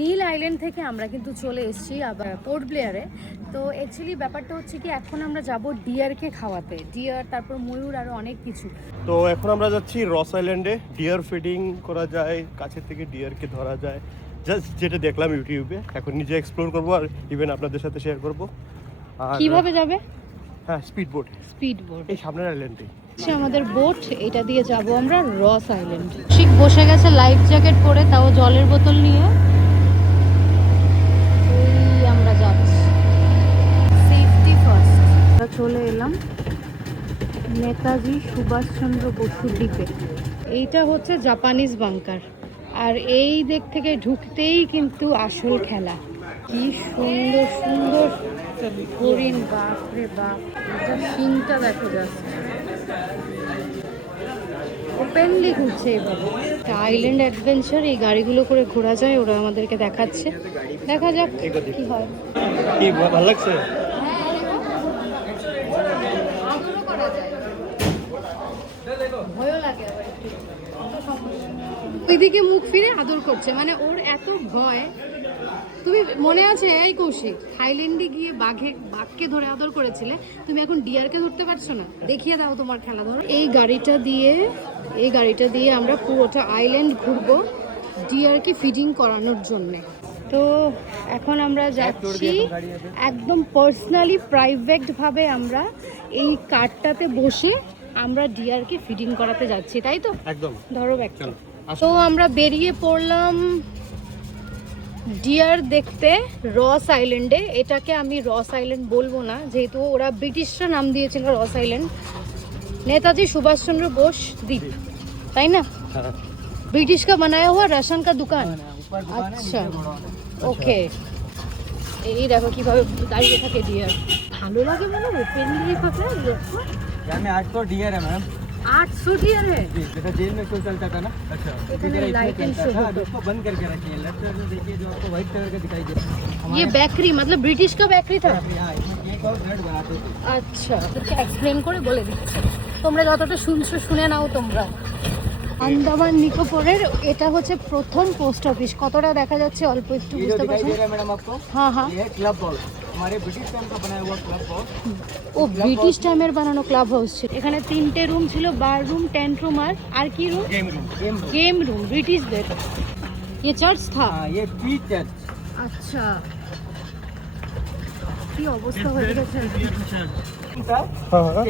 নীল island থেকে আমরা কিন্তু চলে এসেছি আবার পোর্ট ব্লেয়ারে। তো অ্যাকচুয়ালি ব্যাপারটা হচ্ছে কি, এখন আমরা যাব ডিয়ারকে খাওয়াতে, ডিয়ার তারপর ময়ূর আরও অনেক কিছু। তো এখন আমরা যাচ্ছি রস আইল্যান্ডে। ডিয়ার ফিডিং করা যায়, কাছে থেকে ডিয়ারকে ধরা যায়, জাস্ট যেটা দেখলাম ইউটিউবে। এখন নিজে এক্সপ্লোর করবো আর ইভেন আপনাদের সাথে শেয়ার করবো। আর কিভাবে যাবে? হ্যাঁ, স্পিড বোট। স্পিড বোট এই সামনের আইল্যান্ডে আমাদের বোট, এটা দিয়ে যাব আমরা রস আইল্যান্ড। ঠিক বসে গেছে লাইফ জ্যাকেট পরে, তাও জলের বোতল নিয়ে। এই আমরা যাচ্ছি, সেফটি ফার্স্ট। আমরা চলে এলাম নেতাজি সুভাষচন্দ্র বসু দ্বীপে। এইটা হচ্ছে জাপানিজ বাংকার, আর এই দিক থেকে ঢুকতেই কিন্তু আসল খেলা। কি সুন্দর সুন্দর হরিণ, বাপরে বাপ, এটা সিংটা দেখো যাচ্ছে, ওপেনলি ঘুরছে এইভাবে। আইল্যান্ড অ্যাডভেঞ্চার, এই গাড়িগুলো করে ঘোরা যায়, ওরা আমাদেরকে দেখাচ্ছে। দেখা যাক কি হয়। কি ভালো লাগছে? ভয়ও লাগে আবার একটু। ওইদিকে মুখ ফিরে আদর করছে, মানে ওর এত ভয়। তুমি মনে আছে এই কৌশিক, থাইল্যান্ডে গিয়ে বাঘকে ধরে আদর করেছিলে, তুমি এখন ডিয়ারকে ধরতে পারছো না? দেখিয়ে দাও তোমার খেলা। ধরো এই গাড়িটা দিয়ে আমরা পুরোটা আইল্যান্ড ঘুরবো ডিয়ারকে ফিডিং করানোর জন্যে। তো এখন আমরা যাচ্ছি একদম পার্সোনালি প্রাইভেট ভাবে, আমরা এই কারটাতে বসে আমরা ডিয়ারকে ফিডিং করাতে যাচ্ছি, তাই তো? একদম। ধরো ব্যাগটা। তো আমরা বেরিয়ে পড়লাম ডিয়ার দেখতে রস আইল্যান্ডে। এটাকে আমি রস আইল্যান্ড বলবো না, যেহেতু ওরা ব্রিটিশরা নাম দিয়েছিল রস আইল্যান্ড। नेताजी सुभाष चंद्र बोस द्वीप, তাই না? ব্রিটিশ का बनाया हुआ राशन का दुकान। আচ্ছা, ওকে। এই দেখো কিভাবে দাঁড়িয়ে থাকে ডিয়ার। ভালো লাগে মানে ওপেনলি থাকে। यहाँ में 800 डियर है मैम। 800 डियर है? जैसा जेल में शो चलता था ना, अच्छा लाइटिंग शो उसको बंद करके रखी है। लेफ्ट साइड में देखिए जो आपको व्हाइट कलर का दिखाई दे रहा है, ये बेकरी मतलब ब्रिटिश का बेकरी था? यहाँ इसमें केक और ब्रेड बनाते थे। আচ্ছা, তোকে এক্সপ্লেন করে বলে দিচ্ছি, তোমরা যতটা শুনছো শুনে নাও তোমরা। আন্দামান নিকোবরের এটা হচ্ছে প্রথম পোস্ট অফিস। কতটা দেখা যাচ্ছে অল্প একটু ये जो বুঝতে दिखाई পারছো? दे रहा है मैडम आपको, हाँ हाँ, ये है क्लब हाउस, हमारे ब्रिटिश टाइम का बनाया हुआ क्लब हाउस। ও ব্রিটিশ টাইমের বানানো ক্লাব হাউস ছিল। এখানে 3টে রুম ছিল, বার রুম, টেন্ট রুম আর কি room? Game room. Game room ब्रिटिशদের। ये चर्च था? हाँ, ये पीच चर्च। আচ্ছা, কি অবস্থা হয়ে গেছে।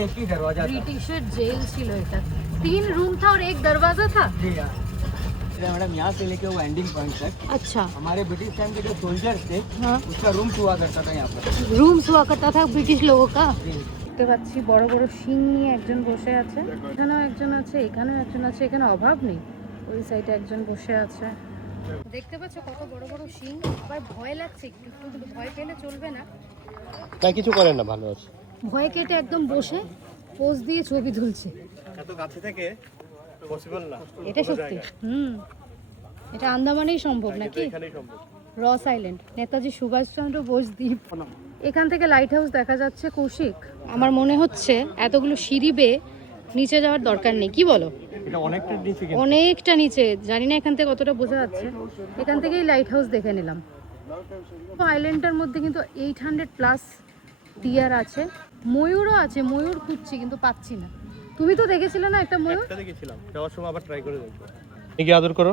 एक ही दरवाजा था। ব্রিটিশের জেল ছিল এটা। 3 रूम था और एक दरवाजा था। जी हाँ मैडम, यहाँ से लेके वो एंडिंग पॉइंट तक अच्छा, हमारे ब्रिटिश टाइम के जो सोल्जर्स थे, हाँ, उसका रूम हुआ करता था यहाँ पर। रूम्स हुआ करता था ब्रिटिश लोगों का। দেখতে পাচ্ছি বড় বড় শিং নিয়ে একজন বসে আছে, এখানেও একজন আছে, এখানেও একজন আছে, এখানে অভাব নেই। ওই সাইডে একজন বসে আছে, দেখতে পাচ্ছ কত বড় বড় শিং। আবার ভয় লাগছে একটু, কিন্তু ভয় পেলে চলবে না। তাই কিছু করেন না, ভালো আছে। ভয় কেটে একদম বসে পোজ দিয়ে ছবি তুলছে। এত কাছে থেকে পসিবল না, এটা সত্যি। এটা আন্দামানেই সম্ভব নাকি? এখানেই সম্ভব। রস আইল্যান্ড, নেতাজি সুভাষচন্দ্র বোস দ্বীপ। এখান থেকে লাইট হাউস দেখা যাচ্ছে। কৌশিক, আমার মনে হচ্ছে এতগুলো সিঁড়ি বেয়ে নিচে যাওয়ার দরকার নেই, কি বলো? এটা অনেকটা নিচে, অনেকটা নিচে, জানি না এখান থেকে কতটা বোঝা যাচ্ছে। এখান থেকেই লাইট হাউস দেখে নিলাম। আইল্যান্ডটার মধ্যে কিন্তু 800+ ডিয়ার আছে, ময়ূরও আছে। ময়ূর খুঁজছি কিন্তু পাচ্ছি না। তুমি তো দেখেছিলে না একটা ময়ূর? একটা দেখেছিলাম, যাওয়ার সময় আবার ট্রাই করে দেখবো। কি আদর করো।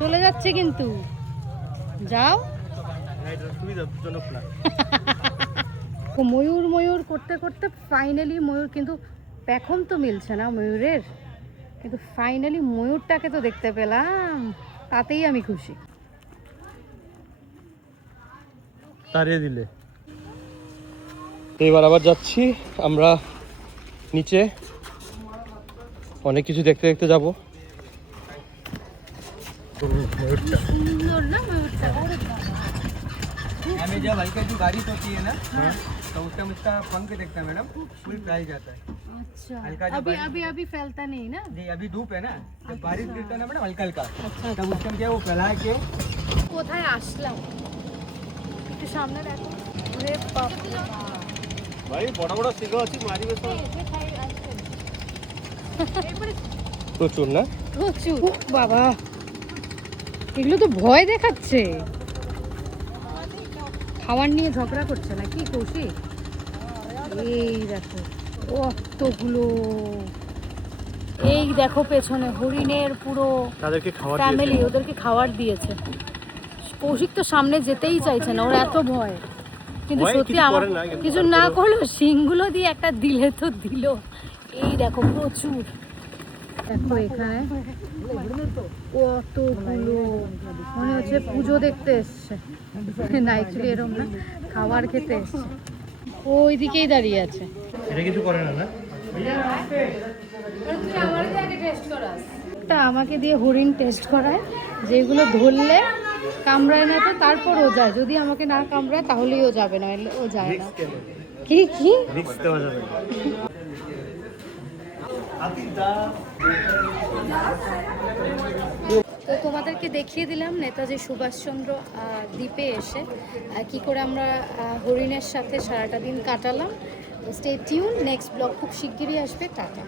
চলে যাচ্ছে কিন্তু, যাও। ময়ূর ময়ূর করতে করতে ফাইনালি ময়ূর, কিন্তু পেখম তো মিলছে না ময়ূরের, কিন্তু ফাইনালি ময়ূরটাকে তো দেখতে পেলাম, তাতেই আমি খুশি। তাড়িয়ে দিলে। এবার আবার যাচ্ছি আমরা নিচে, অনেক কিছু দেখতে দেখতে যাবো। সুন্দর না ময়ূরটা? हमें जब हल्का की बारिश होती है ना, तो उस टाइम उसका पंख देखता है मैडम, फुल प्राइस जाता है। अच्छा, हल्का जो अभी अभी अभी फैलता नहीं ना? जी, अभी धूप है ना, जब बारिश गिरता है ना मैडम हल्का हल्का, अच्छा, तब उस टाइम क्या है वो फैला के। কোথায় আসলাম একটু সামনে দেখো। ওরে বাপ রে বাপ, ভাই বড় বড় সিংহ আছে, মারিবে তো। এসে খাই আসছে। এরপরে প্রচুর না? প্রচুর। উফ বাবা, এগুলো তো ভয় দেখাচ্ছে। খাবার নিয়ে ঝগড়া করছে না কি কৌশিক? এই দেখো কতগুলো, এই দেখো পেছনে হরিণের পুরো তাদেরকে খাবার ফ্যামিলি, দিয়েছে। ওদেরকে খাবার দিয়েছে। কৌশিক তো সামনে যেতেই চাইছে না, ওর এত ভয়। কিন্তু ভয় সত্যি কিছু আমার করে না, কিন্তু কিছু না তারপরেও- করলো, শিংগুলো দিয়ে একটা দিলে তো দিল। এই দেখো প্রচুর, দেখো এখানে কতগুলো, মনে হচ্ছে পুজো দেখতে এসছে। না অ্যাকচুয়ালি এরকম না, খাবার খেতে এসছে। ওই দিকেই দাঁড়িয়ে আছে। এটা কিছু করে না না? তা আমাকে দিয়ে হরিণ টেস্ট করায়, যেগুলো ধরলে কামড়ায় না, তো তারপর ও যায়। যদি আমাকে না কামড়ায় তাহলেই ও যাবে, না ও যায় না। কি কি রিস্ক দেওয়া যাবে না। তো তোমাদেরকে দেখিয়ে দিলাম নেতাজি সুভাষচন্দ্র দ্বীপে এসে কি করে আমরা হরিণের সাথে সারাটা দিন কাটালাম। স্টে টিউন, নেক্সট ব্লগ খুব শিগগিরই আসবে। টাটা।